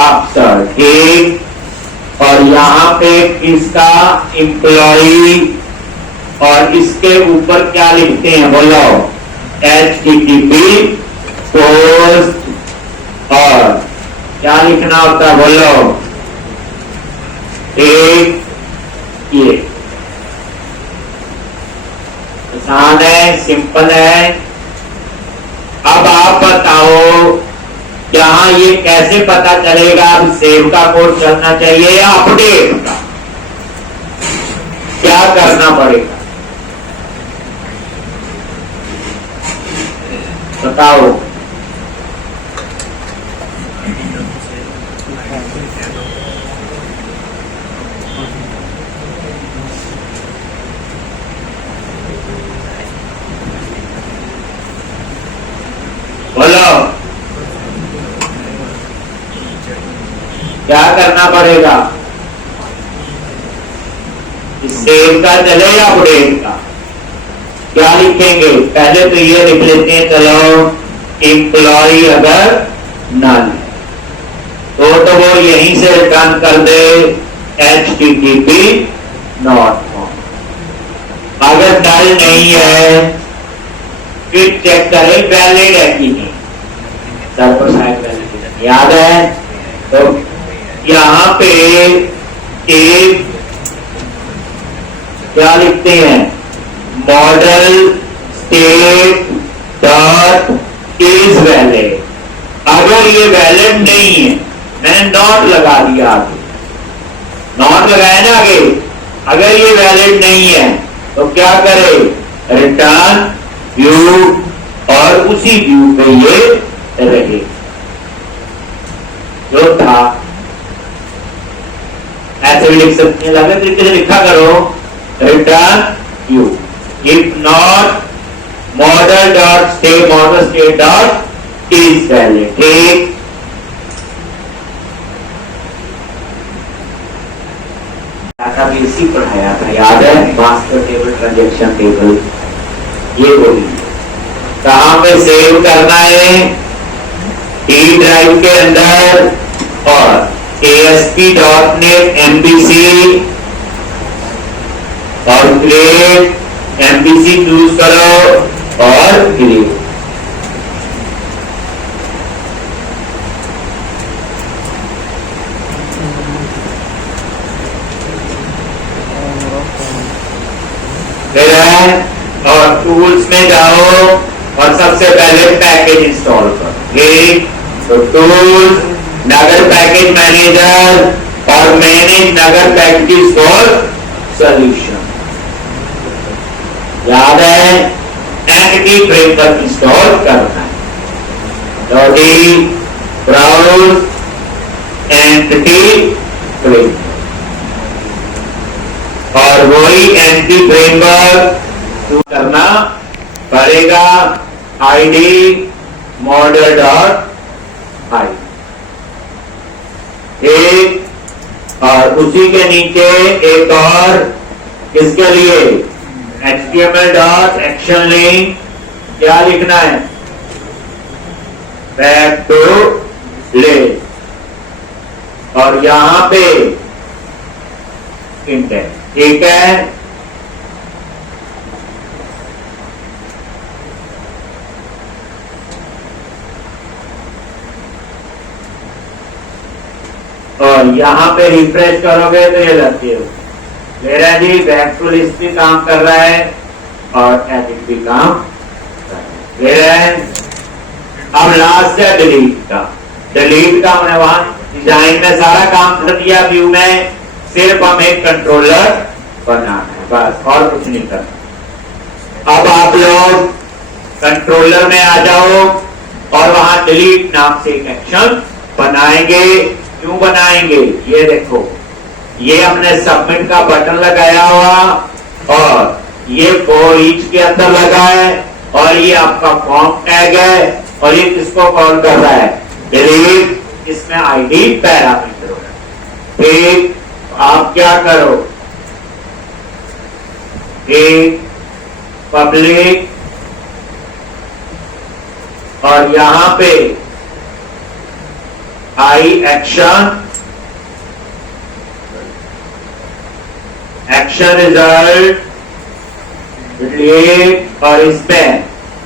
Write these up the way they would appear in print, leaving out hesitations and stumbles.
अफसर, ठीक। और यहाँ पे किसका एम्प्लॉई, और इसके ऊपर क्या लिखते हैं बोलो, HTTP पोस्ट, और क्या लिखना होता है बोलो, ठीक। ये आसान है, सिंपल है। अब आप बताओ यहां ये कैसे पता चलेगा अब सेव का कोड चलना चाहिए या अपडेट का, क्या करना पड़ेगा बताओ। बोलो क्या करना पड़ेगा, सेव का चले या अपडेट का, क्या लिखेंगे, पहले तो ये लिख लेते हैं, चलो एम्प्लॉय अगर नल तो वो यहीं से रिटर्न कर दे HTTP नॉट फाउंड। अगर नल नहीं है फिर चेक करें वैलिड है कि नहीं, सर्वर साइड वैलिड याद है। तो यहां पे एक क्या लिखते हैं, model state dot is valid. अगर ये वैलिड नहीं है, मैंने नॉट लगा दिया, आगे नॉट लगाया ना आगे, अगर ये वैलिड नहीं है तो क्या करे, रिटर्न व्यू, और उसी व्यू पे ये रहे जो था। ऐसे भी लिख सकते हैं, अलग तरीके से लिखा करो, return view if not model dot state dot is valid, ठीक। बेसिक पढ़ाया था, याद है, मास्टर टेबल, ट्रांजैक्शन टेबल, ये बोली कहां पे सेव करना है, डी ड्राइव के अंदर, और ASP.NET MVC और क्रिएट MVC चूज करो और क्रिएट। और टूल्स में जाओ और सबसे पहले पैकेज इंस्टॉल करो, ठीक। तो टूल्स, नगर पैकेज मैनेजर, और manage Nagar package for solution, याद है, एंटिटी फ्रेमवर्क इंस्टॉल करना है, डॉटी ब्राउज एंटिटी फ्रेमवर्क, और वही एंटिटी फ्रेमवर्क करना पड़ेगा, आईडी मॉडल डॉट आई, एक। और उसी के नीचे एक और इसके लिए HTML डॉट एक्शन लिंक, क्या लिखना है, बैक टू लिस्ट, और यहां पे इंडेक्स, ठीक है। और यहां पे रिफ्रेश करोगे तो ये लगती है, मेरा जी बैक टू लिस्ट भी काम कर रहा है और एडिट भी काम कर रहा है। अब लास्ट है डिलीट का, डिलीट का हमने वहां डिजाइन में सारा काम कर दिया, व्यू में सिर्फ हम एक कंट्रोलर बनाना है बस, और कुछ नहीं करना। अब आप लोग कंट्रोलर में आ जाओ और वहां डिलीट नाम से एक एक्शन बनाएंगे। क्यों बनाएंगे, ये देखो, ये हमने सबमिट का बटन लगाया हुआ, और ये फॉर ईच के अंदर लगा है, और ये आपका फॉर्म टैग है, और ये किसको कॉल कर रहा है, डिलीट, इसमें आईडी पैरामीटर है, ठीक। आप क्या करो, एक पब्लिक, और यहां पे आई एक्शन, एक्शन रिजल्ट, डिलीट, और इसमें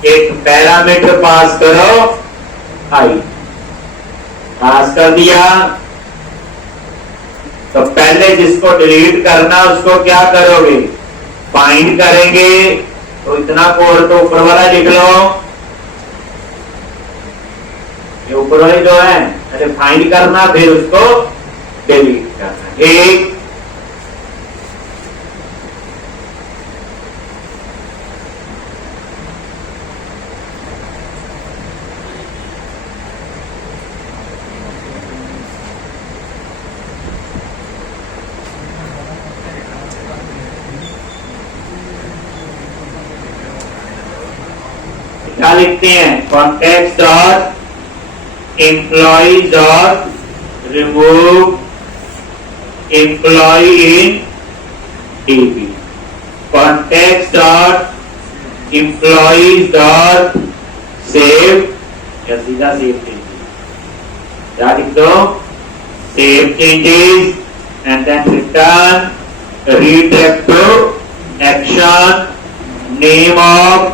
एक पैरामीटर पास करो आई। पास कर दिया तो पहले जिसको डिलीट करना उसको क्या करोगे, फाइंड करेंगे। तो इतना कोड तो ऊपर वाला लिख लो, ये ऊपर वाली जो है पहले फाइंड करना फिर उसको डिलीट करना। एक क्या लिखते हैं, context dot employ dot remove employ in DB, context dot employ dot save, या सीधा सेव चेंजेस, क्या लिख दो, save changes and then return redirect to action name of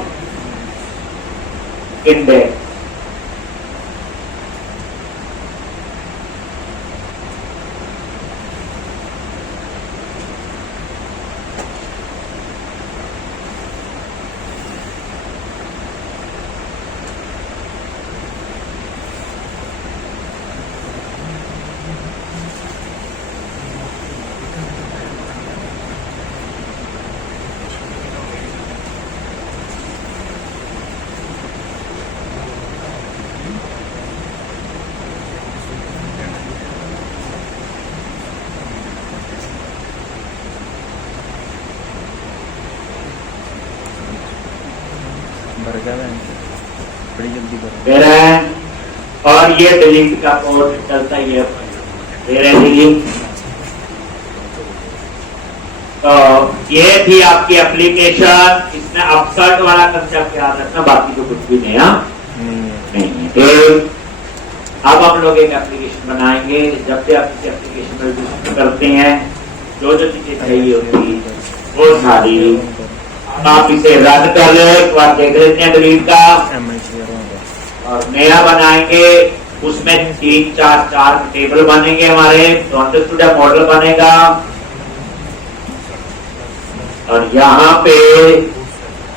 index. बड़ी जल्दी करो। और ये डिलीट का कोड चलता ही है, डिलीट। तो ये थी आपकी एप्लीकेशन, इसमें अपसर्ट वाला कंसेप्ट याद रखना, बाकी तो कुछ भी नहीं नहीं है। अब हम लोग एक एप्लीकेशन बनाएंगे। जब भी आप किसी एप्लीकेशन में रजिस्टर करते हैं, जो जो चीजें चाहिए होती है वो सारी आप इसे रन कर ले, एक बार देख लेते हैं डिलीट का, और नया बनाएंगे। उसमें 3-4 टेबल बनेंगे हमारे, तो अंडरस्टूड मॉडल बनेगा, और यहाँ पे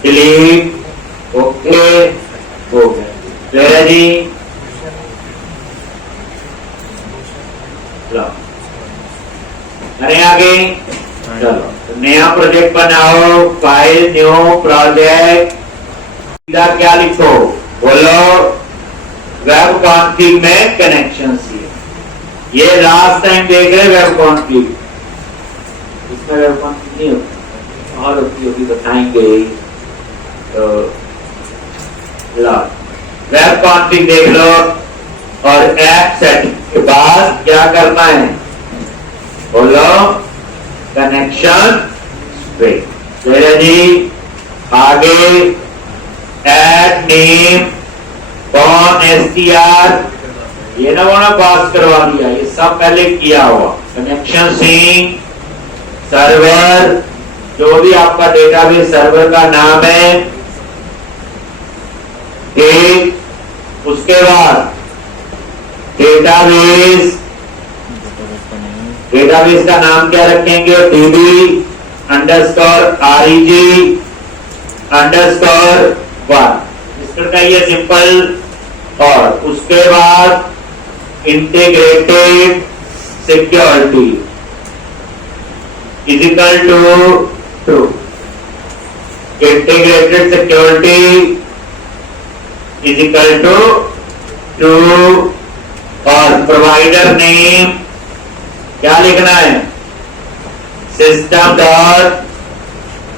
डिलीट ओके हो गया जी। करें आगे, चलो तो नया प्रोजेक्ट बनाओ, फाइल न्यू प्रोजेक्ट, क्या लिखो, बोलो वेब कॉन्फ़िग में कनेक्शन सी। ये लास्ट टाइम देख रहे वेब कॉन्फ़िग, इसमें वेब कॉन्फ़िग नहीं होती और होती बताएंगे। तो वेब कॉन्फ़िग देख लो, और ऐप सेटिंग के बाद क्या करना है, बोलो कनेक्शन स्ट्रिंग। जी आगे ऐड नेम कौन str, ये ना वो ना पास करवा दिया, ये सब पहले किया हुआ। कनेक्शन स्ट्रिंग सर्वर, जो भी आपका डेटाबेस सर्वर का नाम है, ठीक। उसके बाद डेटाबेस, डेटाबेस का नाम क्या रखेंगे, db _ reg _1, इस पर का ये सिंपल। और उसके बाद integrated security equal to true, integrated security equal to true. और प्रोवाइडर नेम क्या लिखना है, system dot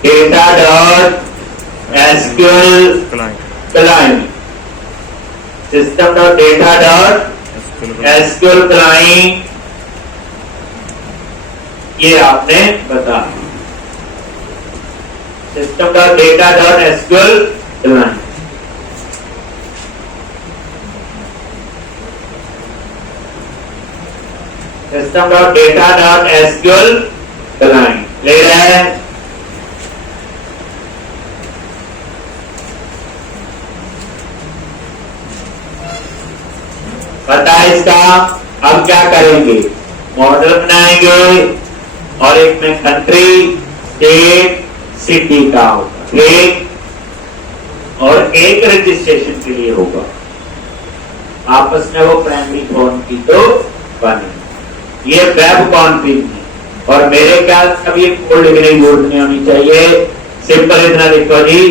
data dot SQL client, system dot data dot SQL client, ये आपने बता, system dot data dot SQL client. System dot data dot SQL client clear है। पता है इसका। अब क्या करेंगे, मॉडल बनाएंगे और एक में कंट्री, स्टेट, सिटी का होगा एक, और एक रजिस्ट्रेशन के लिए होगा। आपस में वो प्राइमरी फॉर्म की तो बने। ये वेब कॉन्फ़िग है और मेरे ख्याल से अब ये कोड लिखने की जरूरत नहीं होनी चाहिए। सिंपल इतना लिखो जी,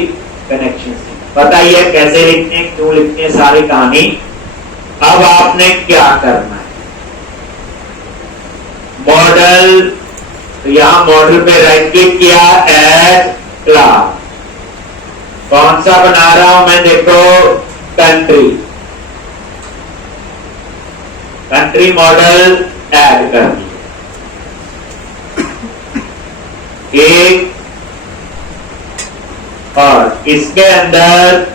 कनेक्शन। पता ही है कैसे लिखते हैं, क्यों लिखते हैं, सारी कहानी। अब आपने क्या करना है, मॉडल, तो यहां मॉडल पे राइट क्लिक किया, ऐड क्लास। कौन सा बना रहा हूं मैं, देखो कंट्री, कंट्री मॉडल ऐड कर दिया। एक और इसके अंदर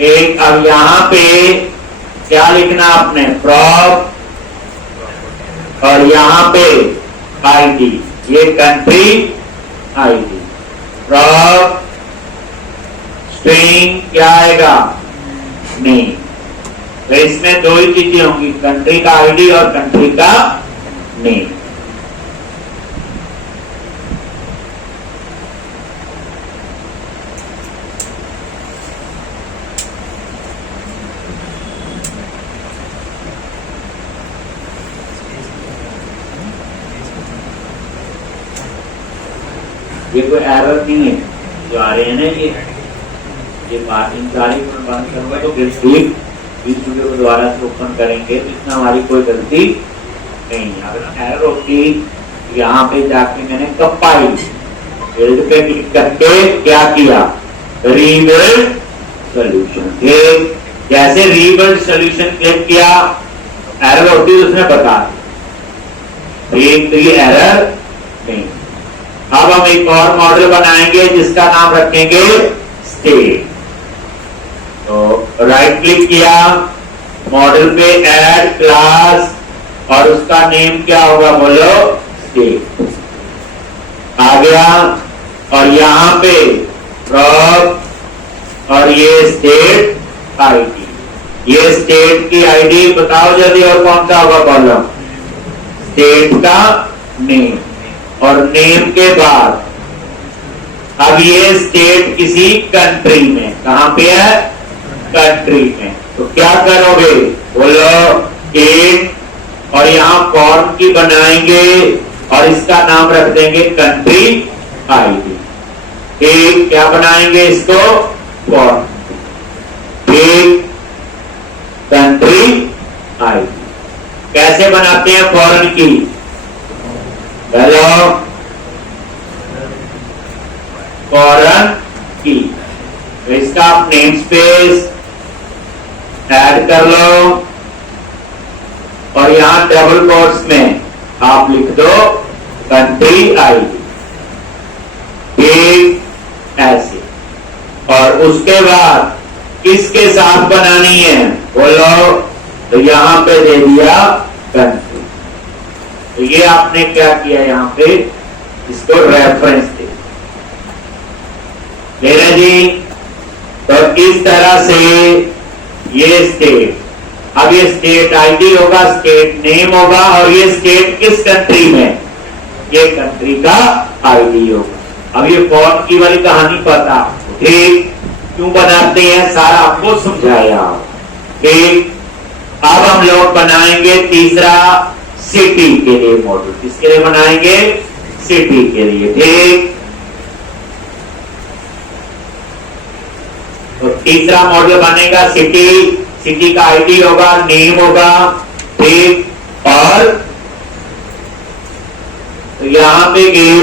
एक, अब यहां पे क्या लिखना आपने, प्रॉप, और यहां पे आईडी, ये कंट्री आईडी, प्रॉप स्ट्रिंग क्या आएगा, नेम। तो इसमें दो ही चीजें होंगी, कंट्री का आईडी और कंट्री का नेम। ये कोई एरर नहीं है जो आ रहे हैं ना, ये बात इन सारी बंद करूंगा तो फिर ठीक इस वीडियो को दोबारा से ओपन करेंगे तो इसमें हमारी कोई गलती नहीं है। अगर एरर होती, यहाँ पे जाके मैंने कंपाइल बिल्ड पे क्लिक करके क्या किया, रीबिल्ड सॉल्यूशन। जैसे रीबिल्ड सॉल्यूशन क्लिक किया, एरर होती तो उसने बता दिया, तो ये एरर नहीं। अब हम एक और मॉडल बनाएंगे जिसका नाम रखेंगे स्टेट। तो राइट क्लिक किया, मॉडल पे ऐड क्लास, और उसका नेम क्या होगा, बोलो स्टेट। आ गया, और यहां पे प्रॉप और ये स्टेट आईडी, ये स्टेट की आईडी बताओ जल्दी, और कौन सा होगा कॉलम, स्टेट का नेम, और नेम के बाद अब ये स्टेट किसी कंट्री में, कहां पे है, कंट्री में। तो क्या करोगे, बोलो एक, और यहां फॉर्म की बनाएंगे और इसका नाम रख देंगे कंट्री आईडी। एक क्या बनाएंगे इसको, फॉर्म, एक कंट्री आईडी। कैसे बनाते हैं फॉरेन की, हेलो, फॉरेन की, तो इसका आप नेम स्पेस ऐड कर लो, और यहां डबल कोट्स में आप लिख दो कंट्री आईडी, एक ऐसे, और उसके बाद किसके साथ बनानी है, बोलो, तो यहां पे दे दिया कंट्री। तो ये आपने क्या किया, यहां पे इसको रेफरेंस दे रहे जी। तो इस तरह से ये स्टेट, अब ये स्टेट आईडी होगा, स्टेट नेम होगा, और ये स्टेट किस कंट्री में, ये कंट्री का आईडी होगा। अब ये फॉर्म की वाली कहानी पता, ठीक, क्यों बनाते हैं सारा आपको समझाया, ठीक। अब हम लोग बनाएंगे तीसरा सिटी के लिए मॉडल। किसके लिए बनाएंगे, सिटी के लिए, ठीक। तो तीसरा मॉडल बनेगा सिटी, सिटी का आईडी होगा, नेम होगा, ठीक, और तो यहां पे गए,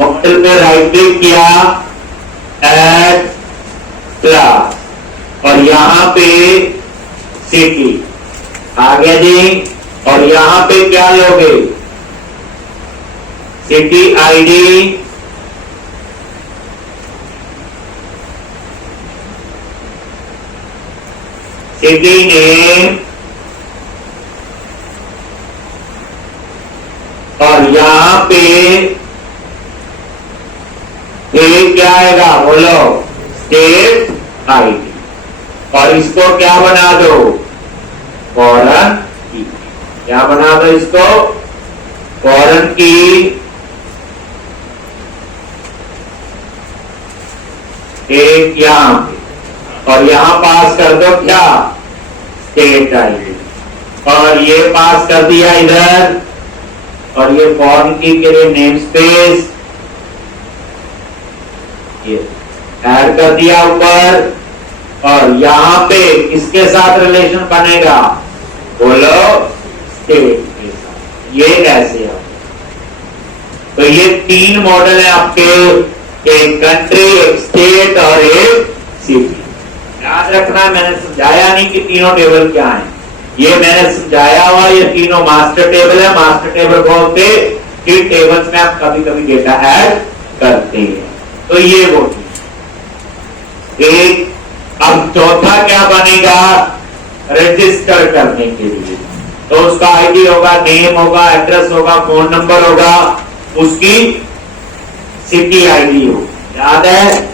मॉडल पे राइट क्लिक किया, ऐड क्लास, और यहां पे सिटी आ गया जी, और यहां पे क्या लोगे, सिटी आईडी, सिटी नेम और यहां पे एक क्या आएगा बोलो, स्टेट आईडी, और इसको क्या बना दो, फॉरेन की। क्या बना दो इसको, फॉरेन की। एक यहां पे, और यहां पास कर दो क्या, स्टेट आईडी, और ये पास कर दिया इधर, और ये फॉरेन की के लिए नेम स्पेस ये ऐड कर दिया ऊपर, और यहां पे किसके साथ रिलेशन बनेगा बोलो, स्टेट के साथ। ये कैसे है, तो ये तीन मॉडल है आपके, एक कंट्री, एक स्टेट और एक सिटी। याद रखना मैंने समझाया नहीं कि तीनों टेबल क्या है, ये मैंने समझाया हुआ, ये तीनों मास्टर टेबल है। मास्टर टेबल बोलते जिन टेबल्स में आप कभी कभी डेटा ऐड करते हैं, तो ये वो एक। अब चौथा क्या बनेगा, रजिस्टर करने के लिए, तो उसका आईडी होगा, नेम होगा, एड्रेस होगा, फोन नंबर होगा, उसकी सिटी आईडी हो, याद है।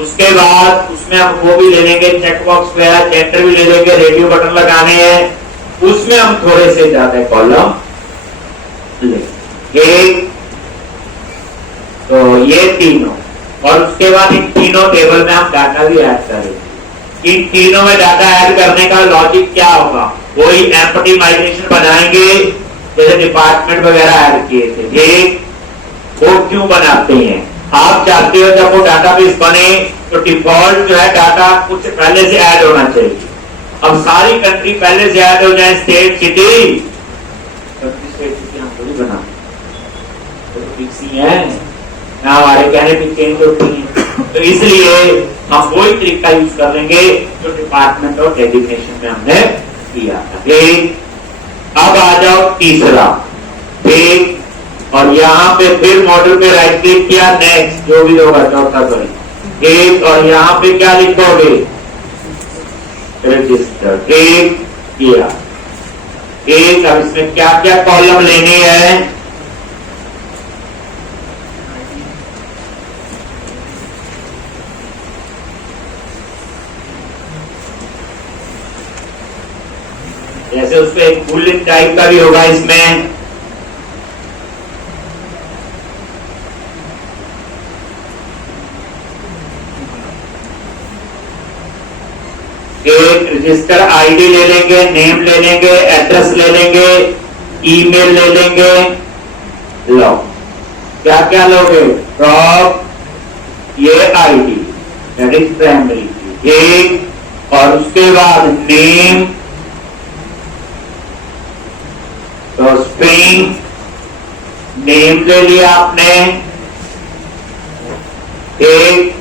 उसके बाद उसमें हम वो भी ले लेंगे, चेक बॉक्स वगैरह चेंटर भी ले लेंगे, रेडियो बटन लगाने हैं, उसमें हम थोड़े से ज्यादा कॉलम लेंगे। तो ये तीनों, और उसके बाद इन तीनों टेबल में हम डाटा भी ऐड करेंगे। इन तीनों में डाटा ऐड करने का लॉजिक क्या होगा, वही एम्प्टी माइग्रेशन बनाएंगे जैसे डिपार्टमेंट वगैरह ऐड किए थे। एक वो क्यों बनाते हैं, आप चाहते हो जब वो डाटाबेस बने तो डिफॉल्ट जो है डाटा कुछ पहले से ऐड होना चाहिए। अब सारी कंट्री पहले से ऐड हो जाए, स्टेट सिटी, स्टेट सिटी हम थोड़ी बनाते तो फिक्स ही है ना, हमारे कहने पे चेंज होती है। तो इसलिए हम वही तरीका यूज कर लेंगे जो डिपार्टमेंट और डेजिग्नेशन में हमने किया था। ठीक, अब आ जाओ तीसरा, ठीक, और यहां पे फिर मॉडल पे राइट क्लिक किया, नेक्स्ट जो भी होगा चौथा सॉरी एक, और यहां पे क्या लिखोगे, रजिस्टर। ठीक किया एक, अब इसमें क्या क्या कॉलम लेने हैं, जैसे उसमें एक बुलेट टाइप का भी होगा, इसमें एक रजिस्टर आईडी ले लेंगे, नेम ले लेंगे, एड्रेस ले लेंगे, ईमेल ले लेंगे। लो क्या क्या लोगे, टॉप ये आईडी दैट इज प्राइमरी एक, और उसके बाद नेम, तो स्ट्रिंग नेम ले लिया आपने एक,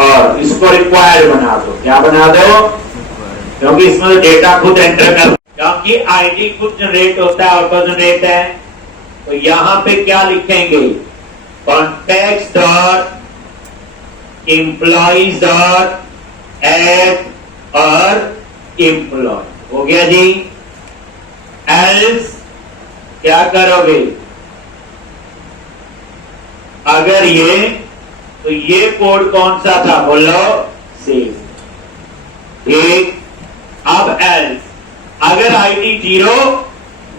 और इसको रिक्वायर्ड बना दो। क्या बना दो, क्योंकि इसमें डेटा खुद एंटर कर, क्योंकि आईडी खुद जनरेट होता है, ऑटो जनरेट है। तो यहां पे क्या लिखेंगे, contacts dot employees dot add और एम्प्लॉय, हो गया जी। एल्स क्या करोगे, अगर ये, तो ये कोड कौन सा था बोलो, सेम। ठीक, अब एल्स अगर आईडी 0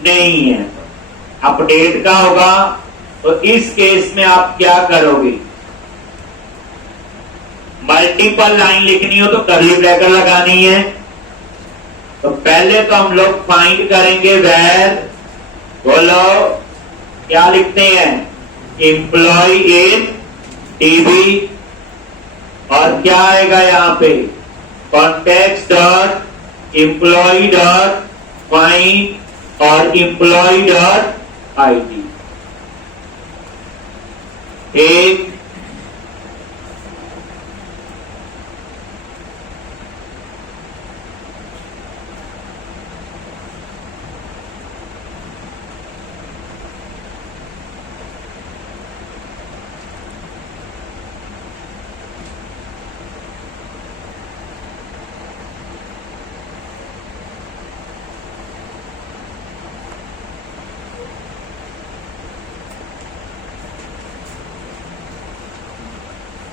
नहीं है अपडेट का होगा, तो इस केस में आप क्या करोगे, मल्टीपल लाइन लिखनी हो तो कर्ली ब्रैकेट लगानी है। तो पहले तो हम लोग फाइंड करेंगे वेर, बोलो क्या लिखते हैं, एम्प्लॉय इन टीबी, और क्या आएगा यहां पे, contacts dot employ dot find और एम्प्लॉय डॉट आईडी। एक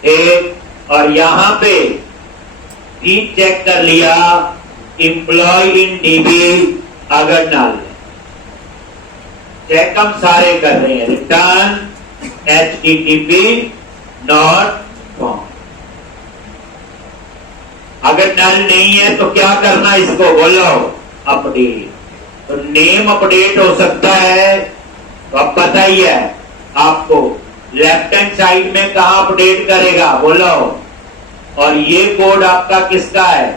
एक और यहां पे भी चेक कर लिया एम्प्लॉय इन डीबी अगर नल चेक हम सारे कर रहे हैं रिटर्न HTTP नॉट फाउंड। अगर नल नहीं है तो क्या करना इसको बोलो अपडेट। तो नेम अपडेट हो सकता है तो अब पता ही है आपको लेफ्ट हैंड साइड में कहां अपडेट करेगा बोलो। और ये कोड आपका किसका है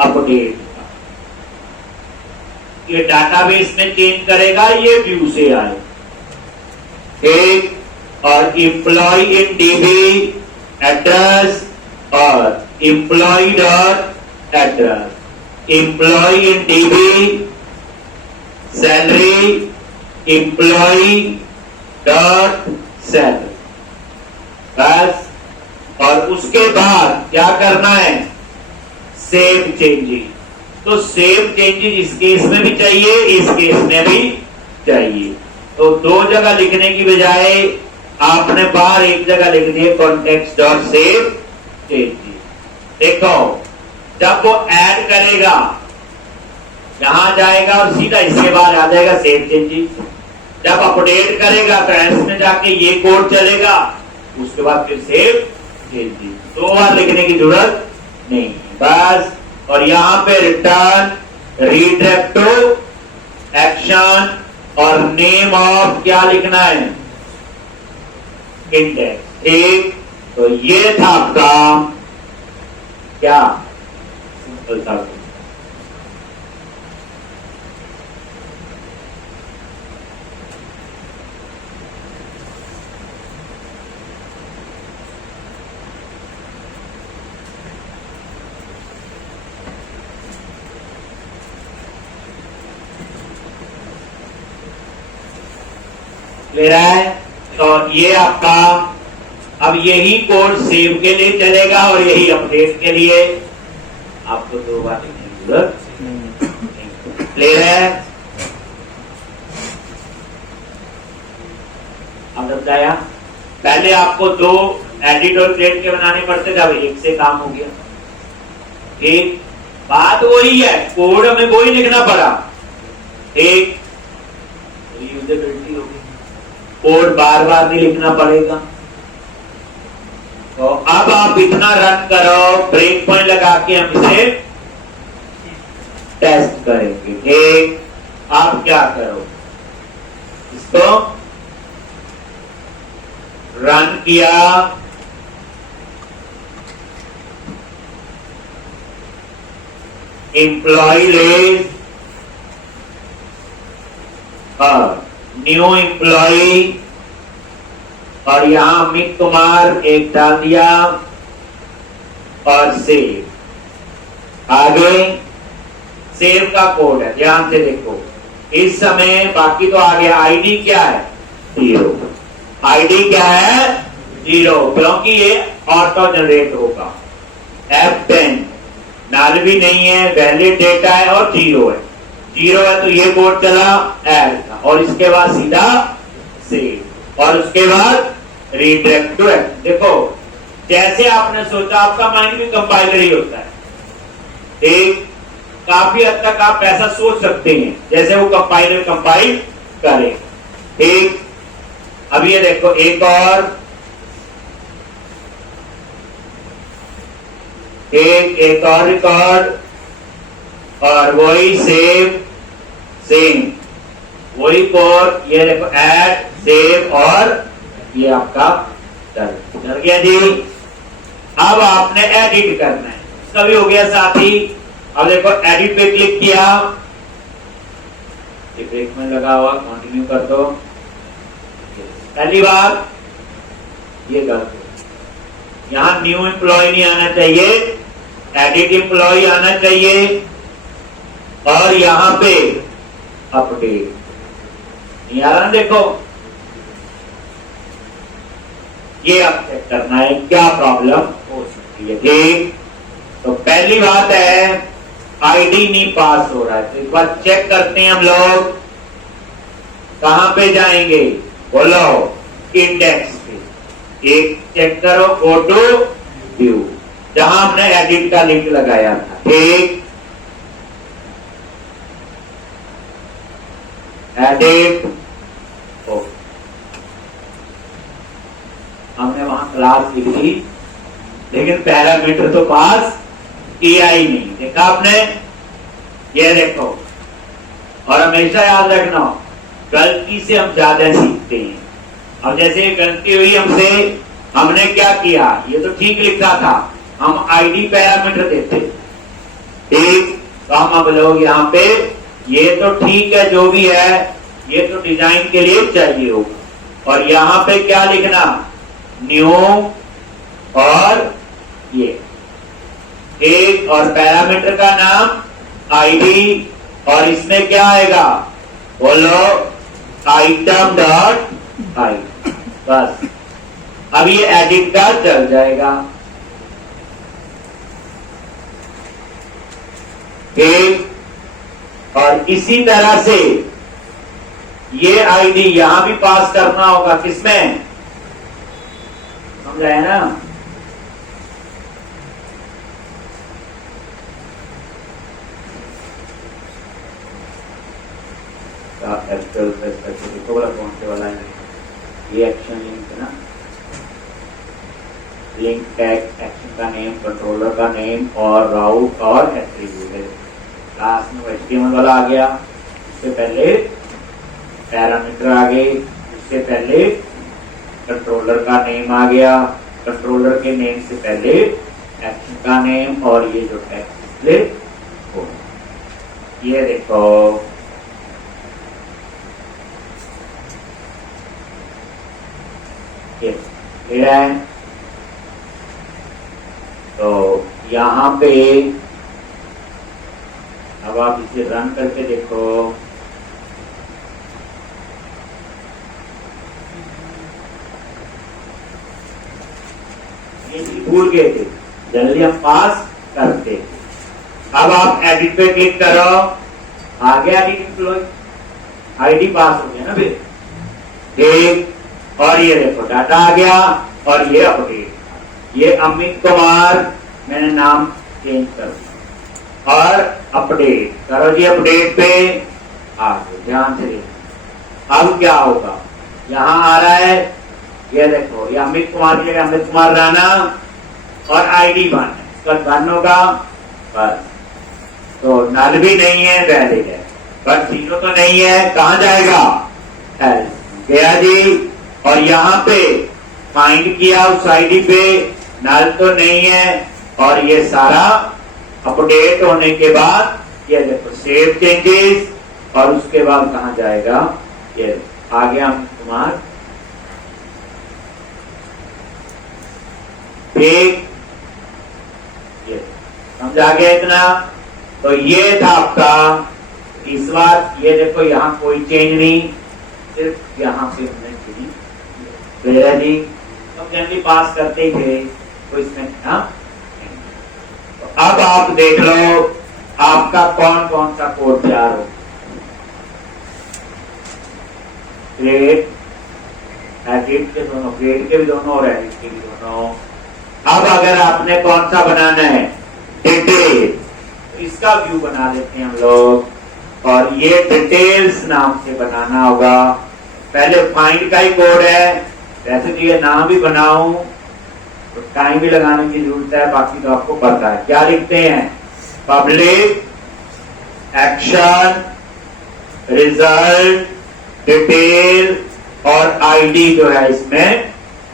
अपडेट का। ये डाटाबेस में चेंज करेगा ये व्यू से आए। एक और एम्प्लॉय इन डीबी एड्रेस और employ dot address employ in DB salary employ dot salary बस। और उसके बाद क्या करना है सेव चेंजेस। तो सेव चेंजेस इस केस में भी चाहिए इस केस में भी चाहिए। तो दो जगह लिखने की बजाय आपने बाहर एक जगह लिख दिए कॉन्टेक्स्ट डॉट सेव चेंजेस। देखो जब वो ऐड करेगा यहां जाएगा और सीधा इसके बाद आ जाएगा सेव चेंजेस। जब अपडेट करेगा तो एस में जाके ये कोड चलेगा उसके बाद फिर सेव चेंजेस। दो बार लिखने की जरूरत नहीं बस। और यहां पे रिटर्न रीडायरेक्ट एक्शन और नेम ऑफ क्या लिखना है इंडेक्स। ठीक तो ये था आपका क्या सिंपल था। ले रहा है तो ये आपका अब यही कोड सेव के लिए चलेगा और यही अपडेट के लिए आपको दो बार लिखने की जरूरत नहीं। ले रहा है अब बताया पहले आपको दो एडिट और क्रिएट के बनाने पड़ते थे अब एक से काम हो गया। एक बात वही है कोड हमें वही लिखना पड़ा। एक यूजेबिलिटी होगी कोड बार बार नहीं लिखना पड़ेगा। तो अब आप इतना रन करो ब्रेक पॉइंट लगा के हम इसे टेस्ट करेंगे। ठीक आप क्या करो इसको रन किया एम्प्लॉय लिस्ट न्यू एम्प्लॉय और यहां अमित कुमार एक डाल दिया और सेव। आगे सेव का कोड है ध्यान से देखो इस समय बाकी तो आ गया। आईडी क्या है 0 आईडी क्या है 0 क्योंकि ये ऑटो जनरेट होगा। F10 नल भी नहीं है वैलिड डेटा है और 0 है 0 है तो ये कोड चला ऐड का और इसके बाद सीधा सेव और उसके बाद रीडायरेक्ट टू एक्ट। देखो जैसे आपने सोचा आपका माइंड भी कंपाइलर ही होता है। एक काफी हद तक आप ऐसा सोच सकते हैं जैसे वो कंपाइलर कंपाइल करे। ठीक अब ये देखो एक और रिकॉर्ड और वही सेव सेम वही कोड ये देखो ऐड सेव और ये आपका चल गया जी। अब आपने एडिट करना है इसका भी हो गया साथी। अब देखो एडिट पे क्लिक किया ये ब्रेक में लगा हुआ कंटिन्यू कर दो। पहली बात ये कर दो यहां न्यू एम्प्लॉय नहीं आना चाहिए एडिट एम्प्लॉय आना चाहिए और यहां पे अपडेट नहीं आ रहा। देखो ये अब चेक करना है क्या प्रॉब्लम हो सकती है। ठीक तो पहली बात है आईडी नहीं पास हो रहा है तो एक बार चेक करते हैं हम लोग कहां पे जाएंगे बोलो इंडेक्स पे। एक चेक करो, गो टू व्यू, जहां हमने एडिट का लिंक लगाया था, ठीक, एडिट, हमने वहां क्लास लिख दी, लेकिन पैरामीटर तो पास किया ही नहीं, देखा आपने, ये देखो। और हमेशा याद रखना, गलती से हम ज्यादा सीखते हैं। अब जैसे गलती हुई हमसे, हमने क्या किया, ये तो ठीक लिखा था, हम आईडी पैरामीटर देते, ठीक, तो हम अब लोग यहाँ पे, ये तो ठीक है जो भी है, ये तो डिजाइन के लिए चाहिए होगा, और यहाँ पे क्या लिखना, न्यू और ये एक, और पैरामीटर का नाम आईडी, और इसमें क्या आएगा, बोलो आइटम डॉट आई, बस। अब ये एडिट का चल जाएगा, ठीक, और इसी तरह से ये आईडी यहां भी पास करना होगा, किसमें, समझ आया ना, एक्चुअल देखो वाला कौन से वाला है, ये एक्शन लिंक है ना, लिंक टैग, एक्शन का नेम, कंट्रोलर का नेम और राउट और एट्रीब्यूट है। लास्ट में एचटीएमएल वाला आ गया, इससे पहले पैरामीटर आ गए, इससे पहले कंट्रोलर का नेम आ गया, कंट्रोलर के नेम से पहले एक्शन का नेम, और ये जो टेक्स्ट डिस्प्ले हो, ये देखो, ये है। तो यहां पे अब आप इसे रन करके देखो, ये भूल गए थे, जल्दी हम पास करते। अब आप एडिट पे क्लिक करो, आ गया एडिट, आईडी पास हो गया ना फिर, ठीक, और ये देखो डाटा आ गया, और ये अपडेट, ये अमित कुमार, मैंने नाम चेंज कर दिया, और अपडेट करो जी, अपडेट पे आ गए, ध्यान से देखो। अब क्या होगा, यहां आ रहा है, ये देखो, ये अमित कुमार के, अमित कुमार राणा, और आईडी 1, इसका 1 होगा, बस। तो नल भी नहीं है, वैलिड है, बट 0 तो नहीं है, कहां जाएगा, गया जी, और यहाँ पे फाइंड किया उस आईडी पे, नल तो नहीं है, और ये सारा अपडेट होने के बाद ये देखो सेव चेंजेस, और उसके बाद कहां जाएगा, ये आ गया कुमार, ठीक, ये समझा गया इतना। तो ये था आपका, इस बार ये देखो यहां कोई चेंज नहीं, सिर्फ यहां से हमने जी, हम जनरली पास करते ही थे, तो इसमें हाँ। तो अब आप देख लो आपका कौन कौन सा कोड तैयार हो, ग्रेड, एडिट के दोनों, ग्रेड के भी दोनों और एडिट के भी दोनों। अब अगर आपने कौन सा बनाना है, डिटेल, तो इसका व्यू बना लेते हैं हम लोग, और ये डिटेल्स नाम से बनाना होगा। पहले फाइंड का ही कोड है, वैसे तो ये नाम भी बनाऊं तो टाइम भी लगाने की जरूरत है, बाकी तो आपको पता है। क्या लिखते हैं, पब्लिक एक्शन रिजल्ट डिटेल और आईडी जो है इसमें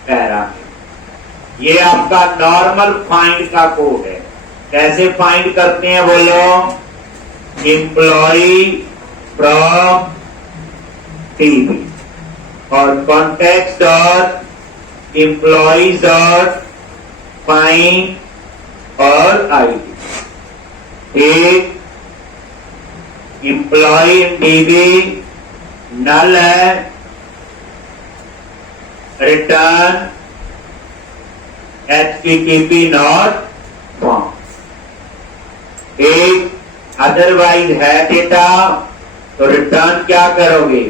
पैरामीटर। ये आपका नॉर्मल फाइंड का कोड है। कैसे फाइंड करते हैं बोलो, एम्प्लॉई फ्रॉम टीवी और context dot employees dot find और आईडी, एक एम्प्लॉय टीवी नल है, रिटर्न HTTP नॉट फाउंड। एक अदरवाइज है डेटा तो रिटर्न क्या करोगे,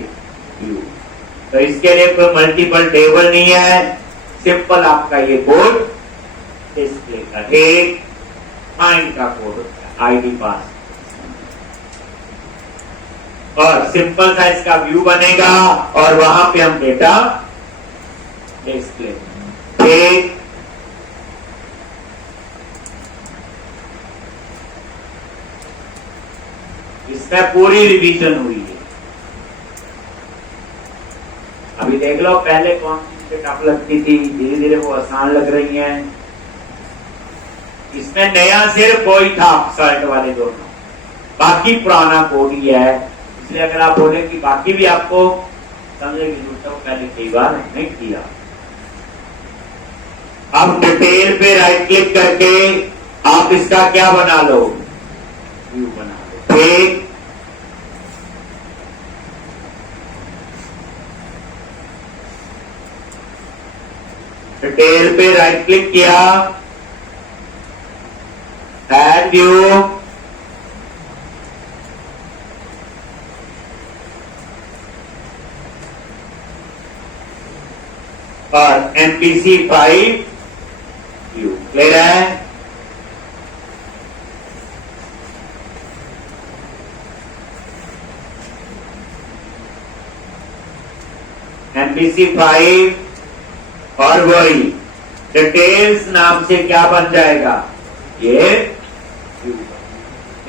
तो इसके लिए कोई मल्टीपल टेबल नहीं है, सिंपल आपका ये कोड डिस्प्ले का एक फाइंड का कोड होता है, आईडी पास, और सिंपल सा इसका व्यू बनेगा और वहां पे हम डेटा डिस्प्ले एक इसमें पूरी रिवीजन हुई है। अभी देख लो पहले कौन सी टफ लगती थी, धीरे धीरे वो आसान लग रही हैं। इसमें नया सिर्फ कोई था सर्ट वाले दोनों, बाकी पुराना कोड ही है। इसलिए अगर आप बोले कि बाकी भी आपको समझेगी तो पहले कई बार नहीं किया। अब डिटेल पे राइट क्लिक करके आप इसका क्या बना लो, व्यू बना लो। ठीक, डिटेल पे राइट क्लिक किया, ऐड व्यू, और MPC 5 व्यू क्लियर है। MPC 5 और वही डिटेल्स नाम से क्या बन जाएगा, ये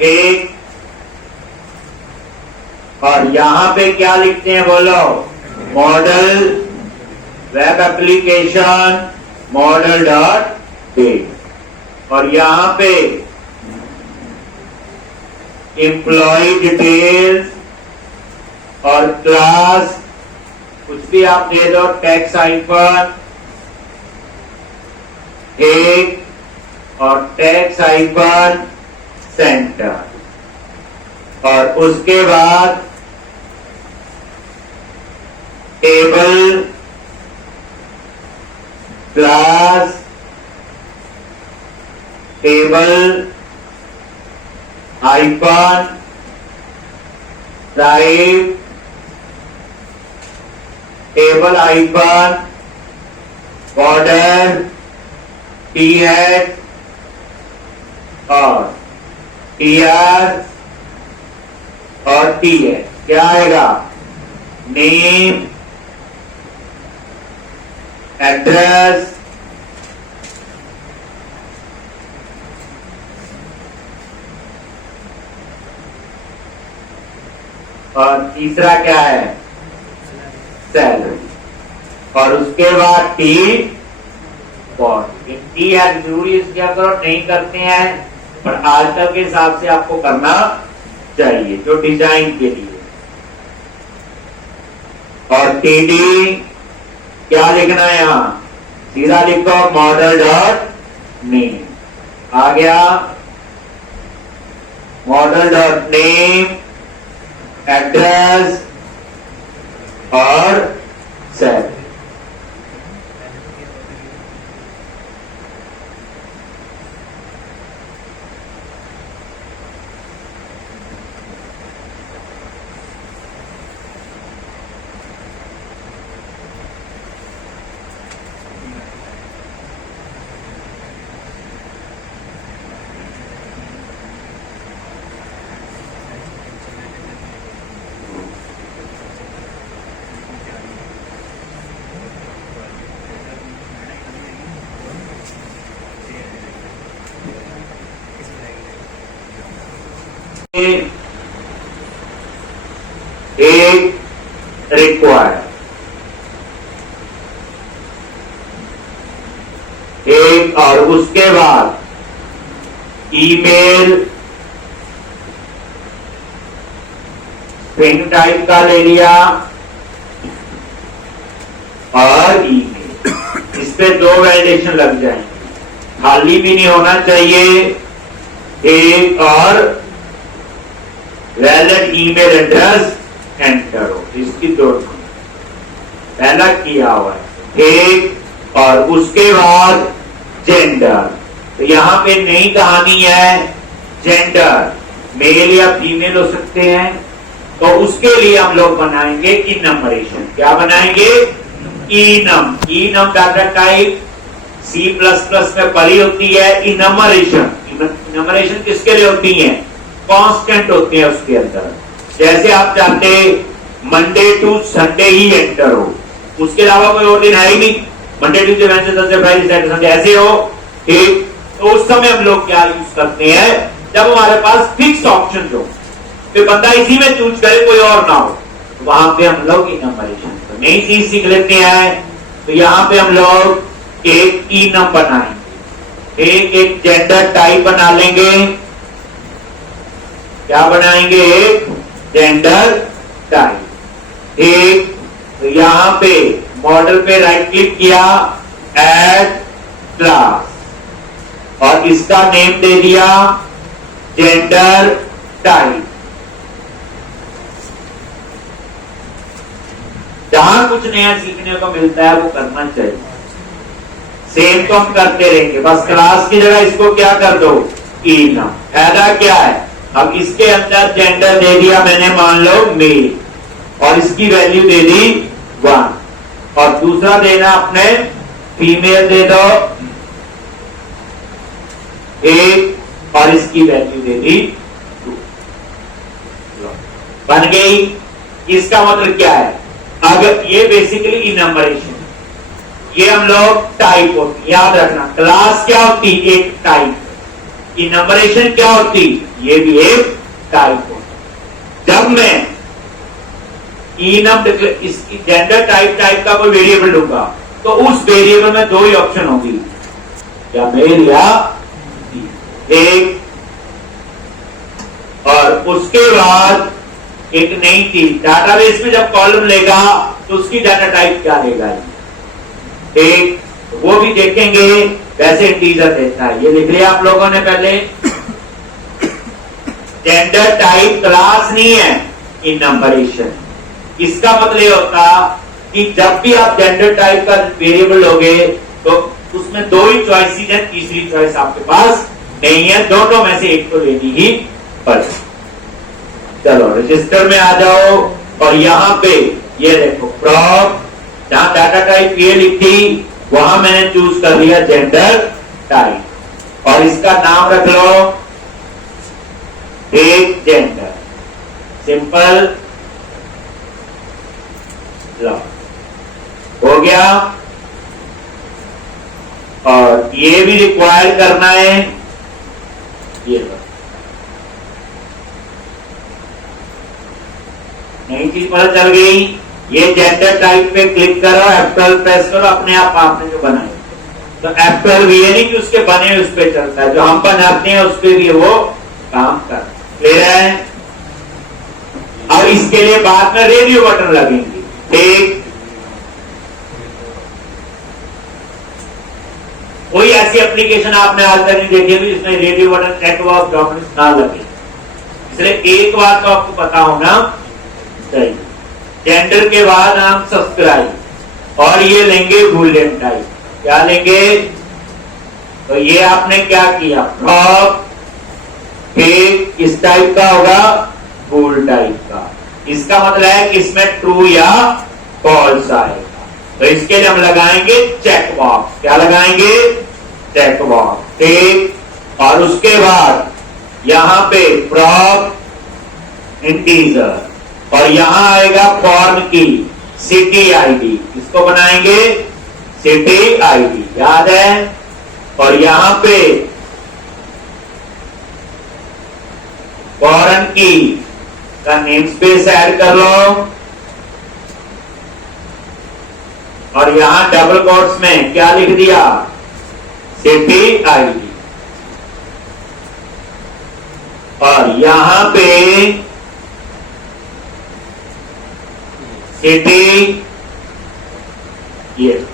एक, और यहां पे क्या लिखते हैं बोलो, model web application model dot data, और यहां पे एम्प्लॉय डिटेल्स और क्लास कुछ भी आप दे दो, टैक्स हाइफन एक और टैक्स हाइफन सेंटर, और उसके बाद table class table hyphen type table hyphen border T head और टीआर और टी हेड, क्या आएगा, नेम एड्रेस और तीसरा क्या है, सैलरी, और उसके बाद टी बॉर्ड। टी है जरूरी क्या करो, नहीं करते हैं पर आजकल के हिसाब से आपको करना चाहिए जो डिजाइन के लिए। और टीडी क्या लिखना है, यहां सीधा लिखो मॉडल डॉट नेम, आ गया मॉडल डॉट नेम एड्रेस और सैलरी। एक रिक्वायर्ड, एक, और उसके बाद ईमेल स्ट्रिंग टाइप का ले लिया और ईमेल, इस पे 2 वैलिडेशन लग जाएंगे, खाली भी नहीं होना चाहिए, एक और वैलिड ईमेल एड्रेस एंटर हो, इसकी 2 पहला किया हुआ है, एक, और उसके बाद जेंडर, तो यहां पे नई कहानी है, जेंडर मेल या फीमेल हो सकते हैं, तो उसके लिए हम लोग बनाएंगे कि नंबरेशन, क्या बनाएंगे, enum डाटा टाइप C++ में पढ़ी होती है। इनमरेशन किसके लिए होती है? कांस्टेंट होती है उसके अंदर। जैसे आप चाहते मंडे टू संडे ही एंटर हो, उसके अलावा कोई और दिन है ही नहीं, Monday Tuesday Wednesday Thursday Friday Saturday Sunday ऐसे हो, ठीक। तो उस समय हम लोग क्या यूज करते हैं? जब हमारे पास फिक्स ऑप्शन हो, फिर बंदा इसी में चूज करे, कोई और ना हो, तो वहां पे हम लोग इनमरेशन तो नई चीज सीख लेते हैं। तो यहां पे हम लोग एक enum बनाएंगे, एक जेंडर टाइप बना लेंगे। क्या बनाएंगे? एक जेंडर टाइप। एक तो यहां पे मॉडल पे राइट क्लिक किया, ऐड क्लास, और इसका नेम दे दिया जेंडर टाइप। जहां कुछ नया सीखने को मिलता है वो करना चाहिए। सेम तो हम करते रहेंगे, बस क्लास की जगह इसको क्या कर दो? enum। फायदा क्या है? अब इसके अंदर जेंडर दे दिया मैंने, मान लो मेल, और इसकी वैल्यू दे दी 1, और दूसरा देना अपने फीमेल दे दो 1, और इसकी वैल्यू दे दी 2। बन गई। इसका मतलब क्या है? अगर ये बेसिकली इनमरेशन, ये हम लोग टाइप होती, याद रखना क्लास क्या होती? एक टाइप। इनमरेशन क्या होती? ये भी एक टाइप होती। जब मैं enum इसकी जेंडर टाइप का कोई वेरिएबल लूंगा, तो उस वेरिएबल में दो ही ऑप्शन होगी, या मेल या एक, और उसके बाद एक नई चीज डाटाबेस में जब कॉलम लेगा तो उसकी डाटा टाइप क्या लेगा, एक वो भी देखेंगे। वैसे इंटीजर देता है, ये लिख लिया आप लोगों ने पहले। जेंडर टाइप क्लास नहीं है, इनमरेशन। इसका मतलब ये होता कि जब भी आप जेंडर टाइप का वेरिएबल लोगे तो उसमें दो ही चॉइसेस हैं, तीसरी चॉइस आपके पास नहीं है, दोनों में से एक तो लेनी ही पड़ेगी। चलो रजिस्टर में आ जाओ, और यहां पे ये देखो प्रॉप, जहां डाटा टाइप ये लिखी वहां मैंने चूज कर लिया जेंडर टाइप, और इसका नाम रख लो एक जेंडर, सिंपल। लो हो गया। और ये भी रिक्वायर करना है, ये लो। नई चीज पता चल गई। ये जेंडर टाइप पे क्लिक करो, F12 प्रेस करो, अपने आप आपने जो बनाए, तो F12 ये नहीं कि उसके बने उस पे चलता है, जो हम बनाते हैं उस पे भी वो काम कर। क्लियर है? अब इसके लिए बाद में रेडियो बटन लगेंगे, ठीक। कोई ऐसी एप्लीकेशन आपने आज तक नहीं देखी होगी जिसमें radio button check box documents ना लगे, इसलिए एक बात तो आपको पता होना चाहिए। जेंडर के बाद नाम सब्सक्राइब, और ये लेंगे बूलियन टाइप। क्या लेंगे? तो ये आपने क्या किया? प्रॉप किस टाइप का होगा? बूल टाइप का। इसका मतलब है कि इसमें ट्रू या फॉल्स आएगा, तो इसके लिए हम लगाएंगे चेक बॉक्स। क्या लगाएंगे? चेक बॉक्स, ठीक। और उसके बाद यहां पे प्रॉप इंटीजर, और यहां आएगा फॉर्म की सिटी आईडी, इसको बनाएंगे सिटी आईडी, याद है। और यहां पे फॉरेन की का नेम स्पेस ऐड कर लो, और यहां डबल कोट्स में क्या लिख दिया? City ID. और यहां पे सिटी ये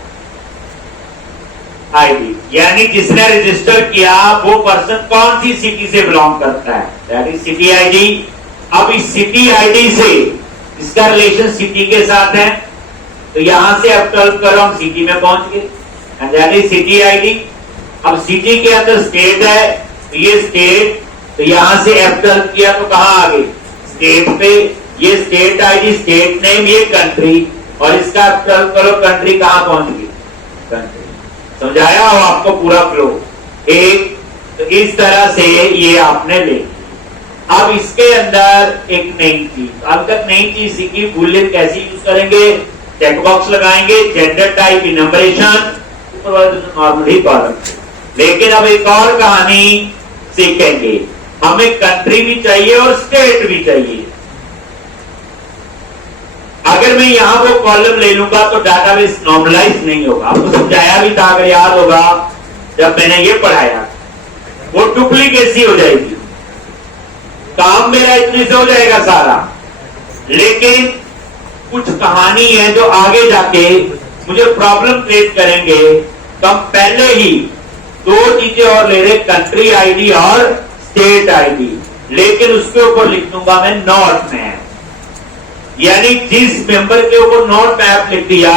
आईडी, यानी जिसने रजिस्टर किया वो पर्सन कौन सी सिटी से बिलोंग करता है, दैट इज सिटी आईडी। अब इस सिटी आईडी से इसका रिलेशन सिटी के साथ है, तो यहां से F12 करो, हम सिटी में पहुंच गए, and that is city ID. अब सिटी के अंदर स्टेट है, तो ये स्टेट, तो यहां से F12 किया तो कहां आ गए? स्टेट पे। ये स्टेट आईडी, स्टेट नेम, ये कंट्री, और इसका चलो कंट्री कहां पहुंच गई, कंट्री। समझाया हो आपको पूरा फ्लो। एक तो इस तरह से ये आपने ले। अब इसके अंदर एक नई चीज, अब तक नई चीज सीखी, बुलियन कैसे यूज करेंगे, चेकबॉक्स लगाएंगे, जेंडर टाइप, इनम्बरेशन, नॉर्मली कॉलम। लेकिन अब एक और कहानी सीखेंगे, हमें कंट्री भी चाहिए और स्टेट भी चाहिए। अगर मैं यहां वो कॉलम ले लूंगा तो डाटाबेस नॉर्मलाइज नहीं होगा। आपको समझाया भी था, अगर याद होगा जब मैंने ये पढ़ाया, वो डुप्लीकेसी हो जाएगी, काम मेरा इतने से हो जाएगा सारा। लेकिन कुछ कहानी है जो आगे जाके मुझे प्रॉब्लम क्रिएट करेंगे, तो हम पहले ही दो चीजें और ले रहे, कंट्री आईडी और स्टेट आईडी, लेकिन उसके ऊपर लिख दूंगा मैं नॉट मैप। यानी जिस मेंबर के ऊपर नॉट मैप लिख दिया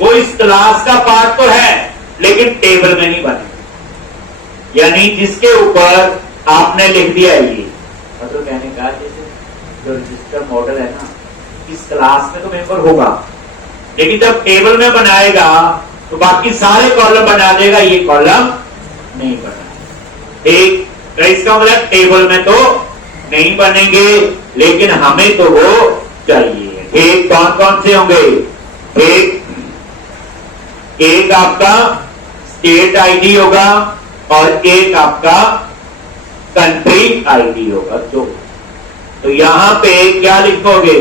वो इस क्लास का पार्ट तो है लेकिन टेबल में नहीं बने। यानी जिसके ऊपर आपने लिख दिया ये, मतलब कहने का जैसे जो रजिस्टर मॉडल है ना, इस क्लास में तो मेंबर होगा, लेकिन जब टेबल में बनाएगा तो बाकी सारे कॉलम बना देगा, ये कॉलम नहीं बना। ठीक, तो इसका मतलब टेबल में तो नहीं बनेंगे लेकिन हमें तो वो चाहिए। ठीक, कौन कौन से होंगे, एक आपका स्टेट आईडी होगा और एक आपका कंट्री आईडी होगा। तो यहां पे क्या लिखोगे,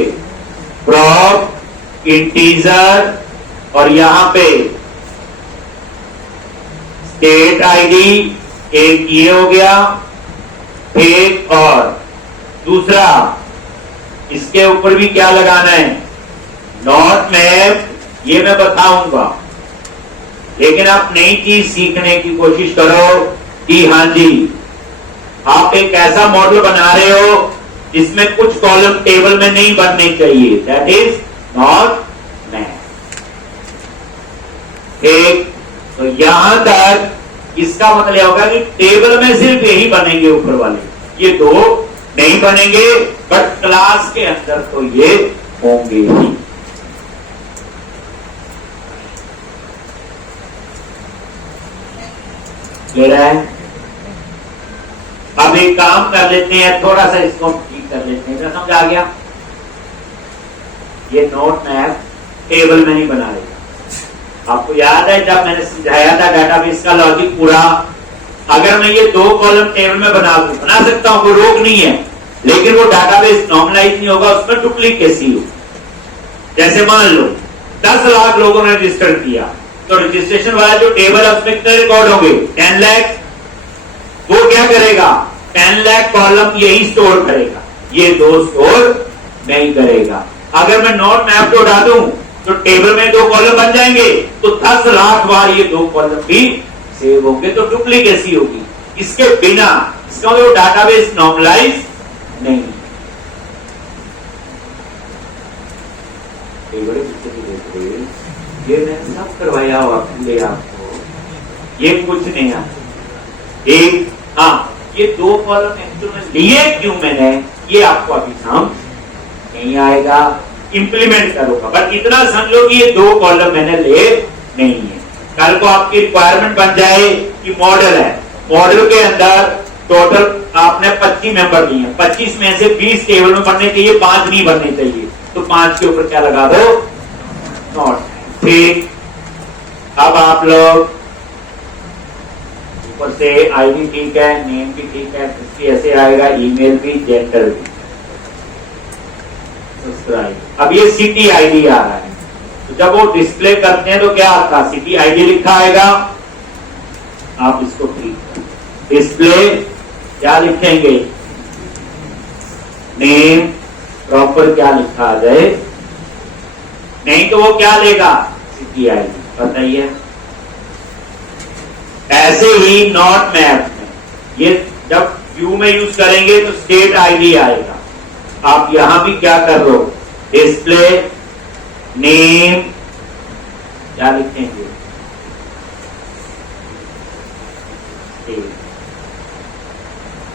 प्रॉप इंटीजर, और यहां पे स्टेट आईडी, एक ये हो गया, एक और दूसरा इसके ऊपर भी क्या लगाना है, नॉट मैप, ये मैं बताऊंगा। लेकिन आप नई चीज सीखने की कोशिश करो कि हाँ जी, आप एक ऐसा मॉडल बना रहे हो जिसमें कुछ कॉलम टेबल में नहीं बनने चाहिए, दैट इज नॉट मैप। ठीक, तो यहां तक इसका मतलब होगा कि टेबल में सिर्फ यही बनेंगे ऊपर वाले, ये दो नहीं बनेंगे, बट क्लास के अंदर तो ये होंगे ही। ले रहा है। अब एक काम कर लेते हैं, थोड़ा सा इसको ठीक कर लेते हैं, समझ आ गया। ये नोट मैप टेबल में नहीं बना रहेगा। आपको याद है जब मैंने समझाया था डाटाबेस का लॉजिक पूरा, अगर मैं ये दो कॉलम टेबल में बना सकता हूं, कोई रोक नहीं है, लेकिन वो डाटाबेस नॉर्मलाइज नहीं होगा, उसमें डुप्लीकेसी हो। जैसे मान लो 10 लाख लोगों ने रजिस्टर किया, तो रजिस्ट्रेशन वाला जो टेबल है उसमें कितने रिकॉर्ड होंगे, 10 लाख। वो क्या करेगा, 10 लाख कॉलम यही स्टोर करेगा, ये दो स्टोर नहीं करेगा। अगर मैं नॉट मैप को उठा दूं तो टेबल में दो कॉलम बन जाएंगे, तो 10 लाख बार ये दो कॉलम भी सेव होंगे, तो डुप्लीकेसी होगी। इसके बिना इसका मतलब डाटाबेस नॉर्मलाइज नहीं। ये मैंने सब करवाया हुआ पूरे आपको, ये कुछ नहीं आता। एक हाँ, ये दो कॉलम इंस्ट्रूमेंट लिए क्यों मैंने, ये आपको अभी समझ नहीं आएगा, इंप्लीमेंट करूंगा। बट इतना समझो कि ये दो कॉलम मैंने ले नहीं है। कल को आपकी रिक्वायरमेंट बन जाए कि मॉडल है, मॉडल के अंदर टोटल आपने 25 मेंबर दिए, 25 में से 20 टेबल में बनने चाहिए, 5 नहीं बनने चाहिए, तो 5 के ऊपर क्या लगा दो, नॉट। ठीक, अब आप लोग ऊपर से आईडी ठीक है, नेम भी ठीक है, इसकी ऐसे आएगा, ईमेल भी, जेंडर भी, सब्सक्राइब। अब ये सिटी आईडी आ रहा है, तो जब वो डिस्प्ले करते हैं तो क्या आता है, सिटी आईडी लिखा आएगा। आप इसको ठीक करें, डिस्प्ले क्या लिखेंगे, नेम प्रॉपर क्या लिखा आ जाए, नहीं तो वो क्या लेगा, सिटी आईडी। बताइए, ऐसे ही नॉट मैप में ये जब व्यू में यूज करेंगे तो स्टेट आईडी आएगा। आप यहां भी क्या कर लो, डिस्प्ले नेम क्या लिखेंगे,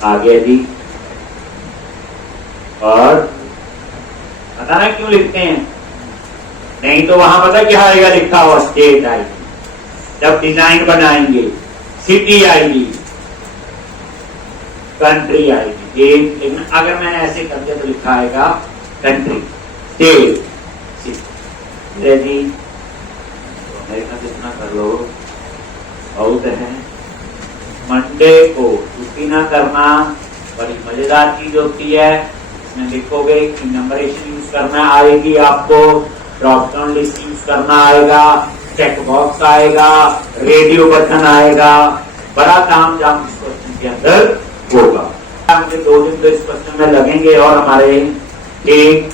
आ गया जी। और पता ना क्यों लिखते हैं, नहीं तो वहां पता क्या आएगा लिखा हुआ, स्टेट आएगी। जब डिजाइन बनाएंगे सिटी आएगी, कंट्री आएगी, लेकिन अगर मैंने ऐसे कर दिया तो लिखा आएगा country, state, city. Ready, America कितना कर लो बहुत है। मंडे को छुट्टी ना करना बड़ी मजेदार चीज होती है। इसमें लिखोगे कि नंबरेशन यूज करना आएगी आपको, ड्रॉप डाउन लिस्ट यूज करना आएगा, चेक बॉक्स आएगा, रेडियो बटन आएगा, बड़ा काम जाम इस क्वेश्चन के अंदर होगा। मुझे 2 दिन तो इस क्वेश्चन में लगेंगे और हमारे एक